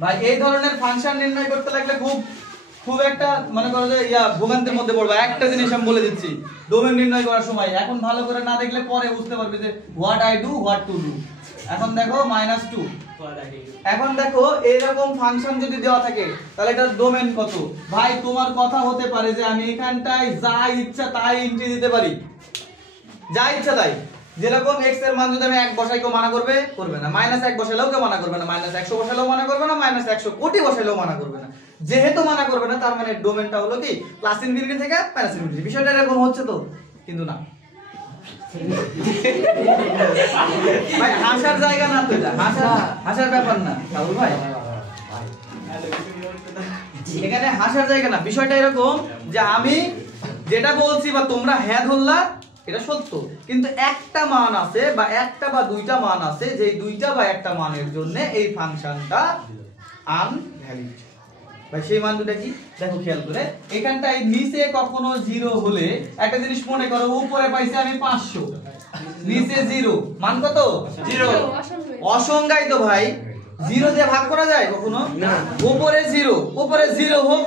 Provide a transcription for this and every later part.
ভাই এই ধরনের ফাংশন নির্ণয় করতে লাগলে খুব একটা মনে করো যে ভোগান্তির মধ্যে পড়বে। একটা জিনিস আমি বলে দিচ্ছি ডোমেন নির্ণয় করার সময়, এখন ভালো করে না দেখলে পরে বুঝতে পারবে যে what I do what to do. এখন দেখো -2, এখন দেখো এরকম ফাংশন যদি দেওয়া থাকে তাহলে এটার ডোমেন কত? ভাই তোমার কথা হতে পারে যে আমি এখানটায় যা ইচ্ছা তাই এন্ট্রি দিতে পারি, যা ইচ্ছা তাই। যেরকম x এর মান যদি আমি 1 বসাই কেউ মানা করবে না, -1 বসালেও কেউ মানা করবে না, -100 বসালেও মানা করবে না, -100 কোটি বসালেও মানা করবে না। যেহেতু মানা করবে না তার মানে ডোমেনটা হলো কি প্লাস ইনফিনিটি থেকে মাইনাস ইনফিনিটি। বিষয়টা এরকম হচ্ছে তো, কিন্তু না ভাই হাসার জায়গা না তো, এটা হাসার ব্যাপার না রাহুল ভাই, এখানে হাসার জায়গা না। বিষয়টা এরকম যে আমি যেটা বলছি বা তোমরা হ্যাঁ ধরলা এটা সত্য, কিন্তু একটা মান আছে বা একটা বা দুইটা মান আছে যে দুইটা বা একটা মানের জন্য এই ফাংশনটা আনভ্যালিড। ভাই সেই মান দুটো কি দেখো খেয়াল করে, এখানটায় নিচে কখনো 0 হলে একটা জিনিস মনে করো, উপরে পাইছি আমি 500, নিচে 0, মান কত 0, অসংজ্ঞায়িত ভাই। 0 দিয়ে ভাগ করা যায় কখনো না। উপরে 0 হোক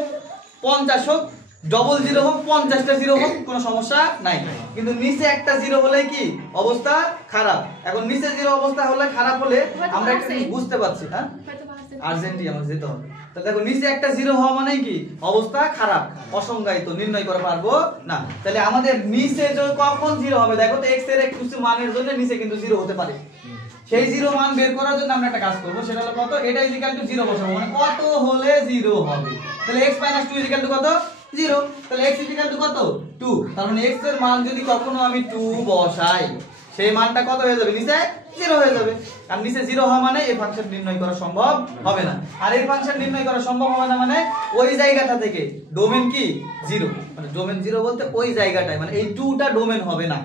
50 হোক, ডবল 0 হোক 50টা 0 হোক কোনো সমস্যা নাই, কিন্তু নিচে একটা 0 হলে কি অবস্থা খারাপ। এখন নিচে 0 অবস্থা হলে খারাপ হলে আমরা একটা বুঝতে পারছি, হ্যাঁ আর্জেন্টি আমাকে যেতে হবে। তাহলে দেখো নিচে একটা 0 হওয়া মানে কি অবস্থা খারাপ, অসংজ্ঞায়িত, নির্ণয় করা পারবো না। তাহলে আমাদের নিচে কখন 0 হবে দেখো তো, x এর কিছু মানের জন্য নিচে কিন্তু 0 হতে পারে। সেই 0 মান বের করার জন্য আমরা একটা কাজ করব, সেটা হলো কত, এটা ইকুয়াল টু 0 বসাবো, মানে কত হলে 0 হবে। তাহলে x 2 ইকুয়াল টু কত 0, তাহলে x ইকুয়াল টু কত 2। তার মানে x এর মান যদি কখনো আমি 2 বসাই সেই মানটা কত হয়ে যাবে, নিচে 0 হয়ে যাবে। আর নিচে 0 হওয়া মানে এই ফাংশন নির্ণয় করা সম্ভব হবে না। আর এই ফাংশন নির্ণয় করা সম্ভব হবে না মানে ওই জায়গাটা থেকে ডোমেন কি 0, মানে ডোমেন 0 বলতে ওই জায়গাটায়, মানে এই 2টা ডোমেন হবে না।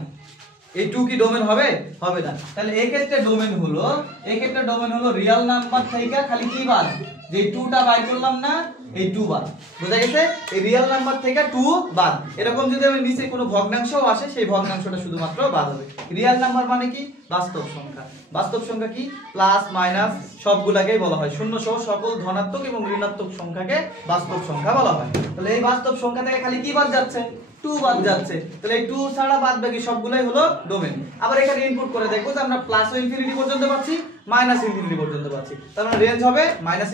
এই 2 কি ডোমেন হবে না। তাহলে এই ক্ষেত্রে ডোমেন হলো রিয়েল নাম্বার থেকে খালি কি বাদ, যে 2টা বাই করলাম না এই 2 বাদ, বুঝা গেছে? এই রিয়েল নাম্বার থেকে 2 বাদ। এরকম যদি আমি নিচে কোনো ভগ্নাংশও আসে সেই ভগ্নাংশটা শুধুমাত্র বাদ হবে। রিয়েল নাম্বার মানে কি বাস্তব সংখ্যা। বাস্তব সংখ্যা কি প্লাস মাইনাস সবগুলাকেই বলা হয়, শূন্য সহ সকল ধনাত্মক এবং ঋণাত্মক সংখ্যাকে বাস্তব সংখ্যা বলা হয়। তাহলে এই বাস্তব সংখ্যা থেকে খালি কি বাদ যাচ্ছে, 2 বাদ যাচ্ছে। তাহলে এই 2 ছাড়া বাদ বাকি সবগুলাই হলো ডোমেন। আবার এখানে ইনপুট করে দেখবো যে আমরা প্লাস ইনফিনিটি পর্যন্ত পাচ্ছি, মাইনাস ইনফিনিটি পর্যন্ত পাচ্ছি, তার মানে রেঞ্জ হবে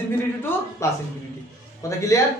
-ইনফিনিটি টু +ইনফিনিটি। কথা ক্লিয়ার?